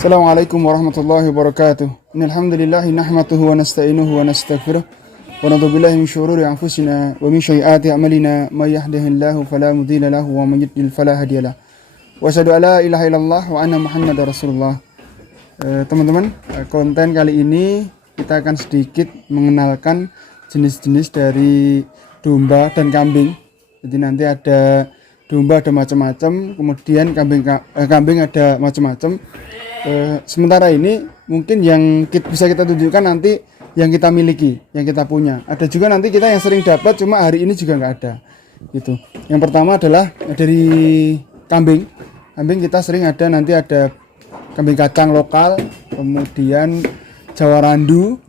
Assalamualaikum warahmatullahi wabarakatuh. Innalhamdulillahi nahmatuhu wa nasta'inuhu wa nastaghfiruh wa nadzubillahi min syururi anfusina wa min sayyiati a'malina may yahdihillahu fala mudilla lahu wa may yudlil fala hadiyalah. Wa asyhadu an la ilaha illallah wa anna muhammadar rasulullah. Teman-teman, konten kali ini kita akan sedikit mengenalkan jenis-jenis dari domba dan kambing. Jadi nanti ada domba ada macam-macam, kemudian kambing ada macam-macam. Sementara ini mungkin yang bisa kita tunjukkan nanti yang kita miliki, yang kita punya. Ada juga nanti kita yang sering dapat, cuma hari ini juga nggak ada. Gitu. Yang pertama adalah dari kambing. Kambing kita sering ada, nanti ada kambing kacang lokal, kemudian Jawa Randu,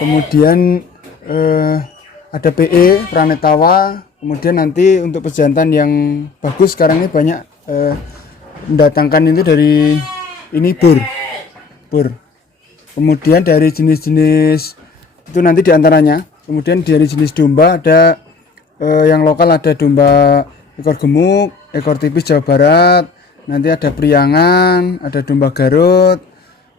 kemudian ada PE Pranetawa, kemudian nanti untuk pejantan yang bagus sekarang ini banyak mendatangkan itu dari ini bur. Kemudian dari jenis-jenis itu nanti diantaranya, kemudian dari jenis domba ada yang lokal ada domba ekor gemuk, ekor tipis Jawa Barat, nanti ada priangan, ada domba Garut,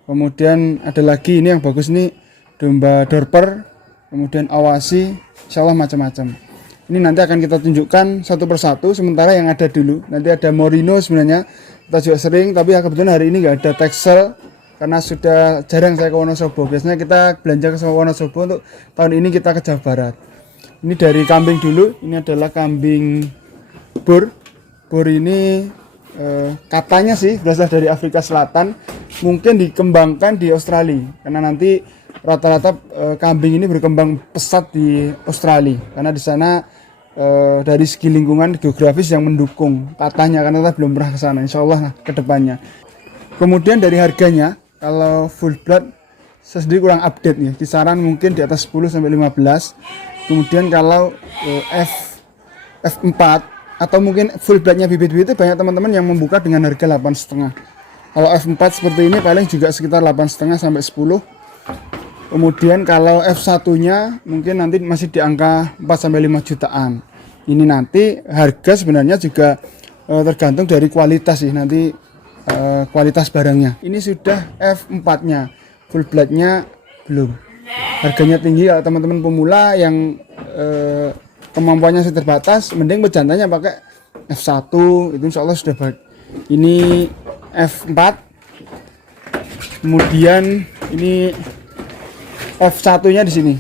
kemudian ada lagi ini yang bagus nih domba dorper, kemudian awasi, insyaallah macam-macam. Ini nanti akan kita tunjukkan satu persatu, sementara yang ada dulu. Nanti ada Morino sebenarnya, kita juga sering, tapi kebetulan hari ini nggak ada Texel, karena sudah jarang saya ke Wonosobo. Biasanya kita belanja ke Wonosobo, untuk tahun ini kita ke Jawa Barat. Ini dari kambing dulu, ini adalah kambing bur. Bur ini katanya sih berasal dari Afrika Selatan, mungkin dikembangkan di Australia, karena nanti rata-rata kambing ini berkembang pesat di Australia, karena di sana dari segi lingkungan geografis yang mendukung katanya, karena kita belum pernah ke sana, insyaallah ke depannya. Kemudian dari harganya, kalau full blood saya sendiri kurang update nih, kisaran mungkin di atas 10 sampai 15. Kemudian kalau F4 atau mungkin full bloodnya bibit-bibit itu banyak teman-teman yang membuka dengan harga 8,5. Kalau F4 seperti ini paling juga sekitar 8,5 sampai 10. Kemudian kalau F1-nya mungkin nanti masih di angka 4 sampai 5 jutaan. Ini nanti harga sebenarnya juga tergantung dari kualitas sih, nanti kualitas barangnya. Ini sudah F4-nya, full blood-nya belum. Harganya tinggi kalau teman-teman pemula yang kemampuannya masih terbatas, mending pejantannya pakai F1, itu insyaallah sudah baik. Ini F4. Kemudian ini F1-nya di sini.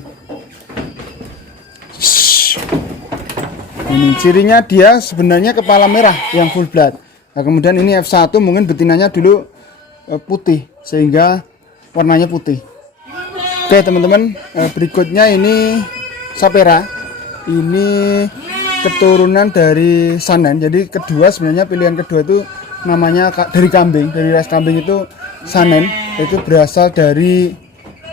Ini cirinya dia sebenarnya kepala merah yang full blood. Nah, kemudian ini F1 mungkin betinanya dulu putih sehingga warnanya putih. Oke, teman-teman, berikutnya ini Sapera. Ini keturunan dari Sanen. Jadi kedua sebenarnya pilihan kedua itu namanya dari kambing, dari ras kambing itu Sanen. Itu berasal dari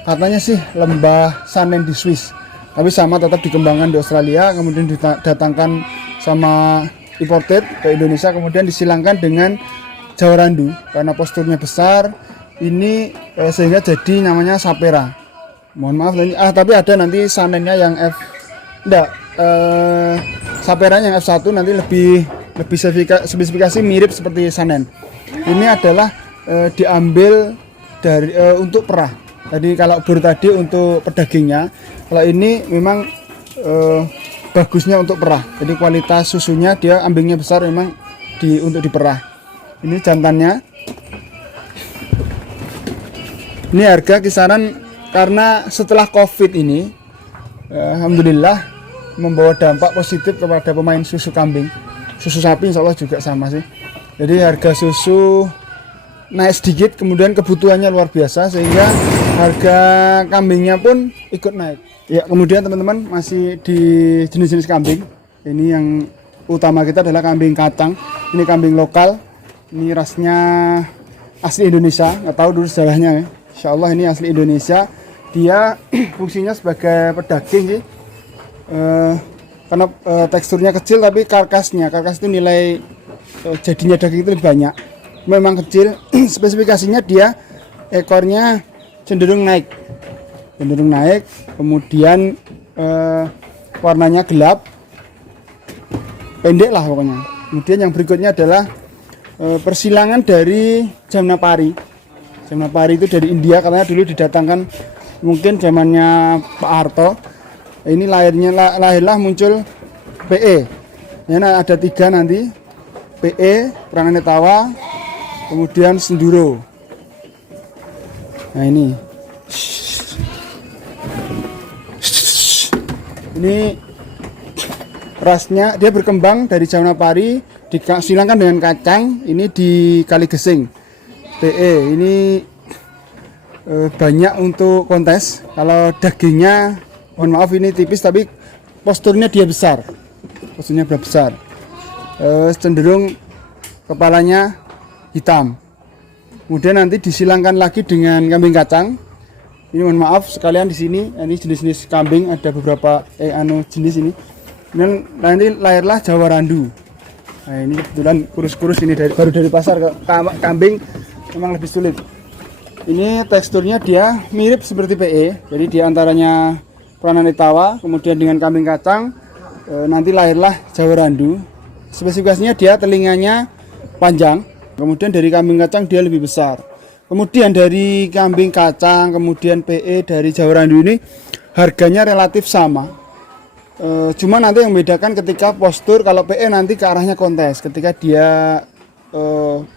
katanya sih lembah Sanen di Swiss, tapi sama tetap dikembangkan di Australia, kemudian didatangkan sama imported ke Indonesia, kemudian disilangkan dengan Jawa Randu karena posturnya besar ini sehingga jadi namanya Sapera. Mohon maaf ini tapi ada nanti Sanennya yang Saperanya yang F1 nanti lebih spesifikasi mirip seperti Sanen. Ini adalah diambil dari untuk perah. Jadi kalau bur tadi untuk pedagingnya, kalau ini memang bagusnya untuk perah. Jadi kualitas susunya dia ambingnya besar memang untuk diperah. Ini jantannya. Ini harga kisaran karena setelah COVID ini, alhamdulillah membawa dampak positif kepada pemain susu kambing. Susu sapi insyaallah juga sama sih. Jadi harga susu naik sedikit, kemudian kebutuhannya luar biasa sehingga harga kambingnya pun ikut naik. Ya, kemudian teman-teman masih di jenis-jenis kambing. Ini yang utama kita adalah kambing kacang. Ini kambing lokal. Ini rasnya asli Indonesia. Nggak tahu dulu sejarahnya ya. Insyaallah ini asli Indonesia. Dia fungsinya sebagai pedaging sih. Karena teksturnya kecil tapi karkas itu nilai jadinya daging itu lebih banyak. Memang kecil. Spesifikasinya dia ekornya cenderung naik, kemudian warnanya gelap, pendek lah pokoknya. Kemudian yang berikutnya adalah persilangan dari Jamna Pari. Jamna Pari itu dari India, karena dulu didatangkan mungkin zamannya Pak Harto. Ini lahirlah muncul PE. Ya, nah, ada 3 nanti. PE, Prananetawa, kemudian Senduro. Nah ini. Ini rasnya dia berkembang dari Jamna Pari, disilangkan dengan kacang. Ini di Kaligesing. PE ini banyak untuk kontes. Kalau dagingnya, mohon maaf ini tipis, tapi posturnya dia besar. Posturnya besar. Cenderung kepalanya hitam. Kemudian nanti disilangkan lagi dengan kambing kacang. Ini mohon maaf sekalian di sini, ini jenis-jenis kambing ada beberapa jenis ini. Dan nanti lahirlah Jawa Randu. Nah ini kebetulan kurus-kurus ini baru dari pasar. Kambing memang lebih sulit. Ini teksturnya dia mirip seperti PE, jadi diantaranya Prananetawa, kemudian dengan kambing kacang, nanti lahirlah Jawa Randu. Spesifikasinya dia telinganya panjang, kemudian dari kambing kacang dia lebih besar. Kemudian dari kambing kacang, kemudian PE dari Jawa Randu ini harganya relatif sama. Cuma nanti yang membedakan ketika postur. Kalau PE nanti ke arahnya kontes, ketika dia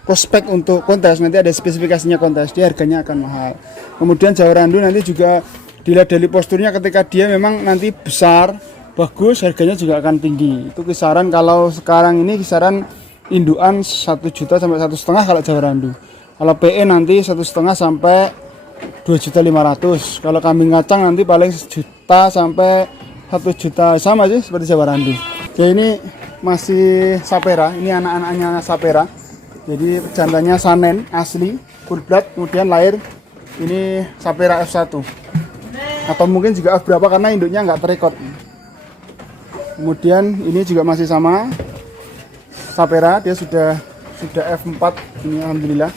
prospek untuk kontes nanti ada spesifikasinya kontes, dia harganya akan mahal. Kemudian Jawa Randu nanti juga dilihat dari posturnya, ketika dia memang nanti besar bagus, harganya juga akan tinggi. Itu kisaran, kalau sekarang ini kisaran induan 1 juta sampai 1,5 kalau Jawa Randu. Kalau PE nanti 1,5 sampai 2.500.000. Kalau kambing kacang nanti paling 1 juta sampai 1 juta, sama sih seperti Jawa Randu. Ya ini masih Sapera, ini anak-anaknya Sapera. Jadi jantannya Sanen asli, full blood, kemudian lahir ini Sapera F1. Atau mungkin juga F berapa karena induknya nggak terekod. Kemudian ini juga masih sama Sapera, dia sudah F4 ini alhamdulillah.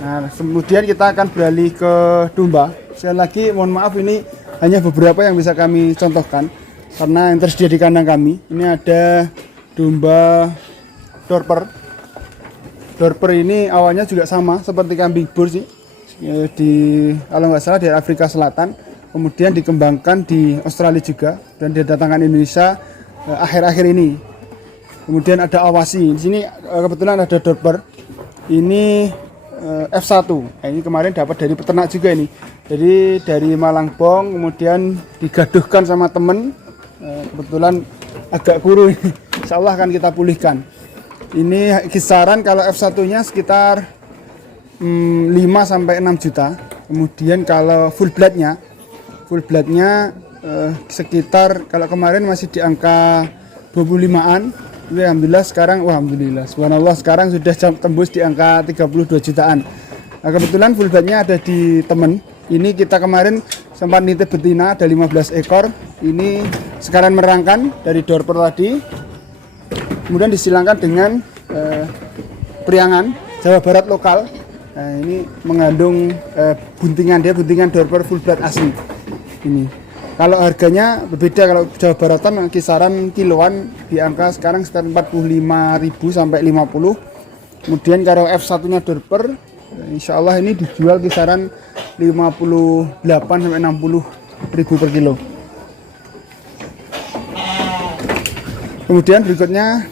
Nah, kemudian kita akan beralih ke domba. Sekali lagi mohon maaf, ini hanya beberapa yang bisa kami contohkan karena yang tersedia di kandang kami. Ini ada domba Dorper. Dorper ini awalnya juga sama seperti kambing bur sih. Kalau nggak salah dari Afrika Selatan, kemudian dikembangkan di Australia juga dan didatangkan Indonesia akhir-akhir ini. Kemudian ada Awasi. Di sini kebetulan ada Dorper. Ini F1. Nah, ini kemarin dapat dari peternak juga ini. Jadi dari Malangbong, kemudian digaduhkan sama temen. Kebetulan agak kuru ini. Insya Allah akan kita pulihkan. Ini kisaran kalau F1-nya sekitar 5 sampai 6 juta. Kemudian kalau full blood-nya sekitar, kalau kemarin masih di angka 25-an. Alhamdulillah sekarang, subhanallah sekarang sudah tembus di angka 32 jutaan. Nah, kebetulan full blood-nya ada di temen. Ini kita kemarin sempat nitip betina ada 15 ekor. Ini sekarang merangkan dari Dorper tadi. Kemudian disilangkan dengan Priangan Jawa Barat lokal. Nah, ini mengandung buntingan Dorper full blood asli. Ini. Kalau harganya berbeda, kalau Jawa Baratan kisaran kiloan di angka sekarang sekitar 45.000 sampai 50. Kemudian kalau F1-nya Dorper, insya Allah ini dijual kisaran 58 sampai 60.000 per kilo. Kemudian berikutnya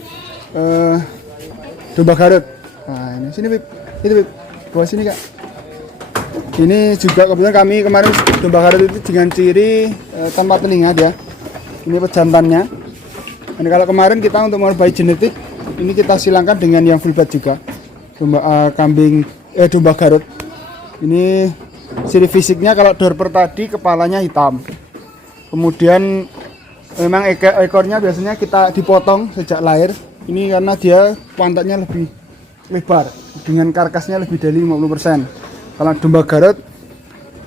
domba Garut. Nah, ini sini Bib. Itu Bib. Bawa sini Kak. Ini juga kebetulan kami kemarin domba Garut itu dengan ciri tanpa telinga dia. Ini pejantannya. Dan kalau kemarin kita untuk memperbaiki genetik, ini kita silangkan dengan yang full blood juga. Domba Garut. Ini ciri fisiknya kalau Dorper tadi kepalanya hitam. Kemudian memang ekornya biasanya kita dipotong sejak lahir. Ini karena dia pantatnya lebih lebar, dengan karkasnya lebih dari 50%. Kalau domba Garut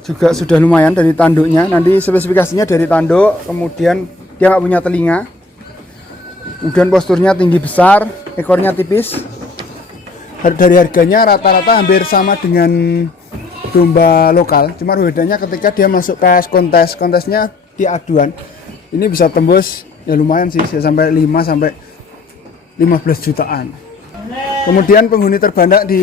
juga sudah lumayan dari tanduknya. Nanti spesifikasinya dari tanduk, kemudian dia nggak punya telinga, kemudian posturnya tinggi besar, ekornya tipis. Dari harganya rata-rata hampir sama dengan domba lokal, cuma bedanya ketika dia masuk pas kontesnya di aduan, ini bisa tembus ya lumayan sih, sampai 5 sampai 15 jutaan. Kemudian penghuni terbanyak di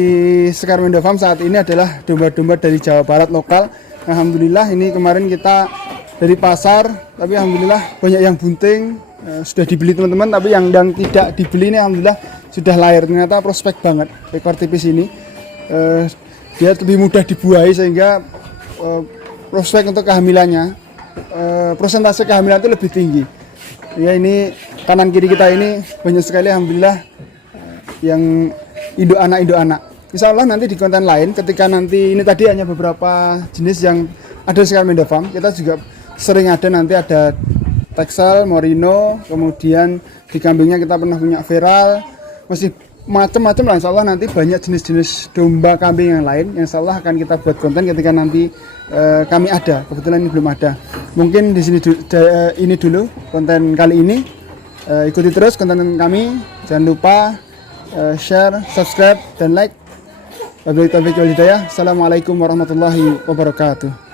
Sekar Mendo Farm saat ini adalah domba-domba dari Jawa Barat lokal. Alhamdulillah ini kemarin kita dari pasar, tapi alhamdulillah banyak yang bunting, sudah dibeli teman-teman, tapi yang tidak dibeli ini alhamdulillah sudah lahir. Ternyata prospek banget ekor tipis ini. Dia lebih mudah dibuahi sehingga prospek untuk kehamilannya, persentase kehamilan itu lebih tinggi. Ya, ini kanan kiri kita ini banyak sekali alhamdulillah yang induk anak. Insya Allah nanti di konten lain, ketika nanti ini tadi hanya beberapa jenis yang ada di Sekar Mendo Farm, kita juga sering ada Texel, Merino, kemudian di kambingnya kita pernah punya Feral, masih macam-macam lah. Insya Allah nanti banyak jenis-jenis domba kambing yang lain yang insya Allah akan kita buat konten ketika nanti kami ada. Kebetulan ini belum ada. Mungkin di sini ini dulu konten kali ini. Ikuti terus konten kami. Jangan lupa share, subscribe, dan like. Wabillahi taufiq wal hidayah. Assalamualaikum warahmatullahi wabarakatuh.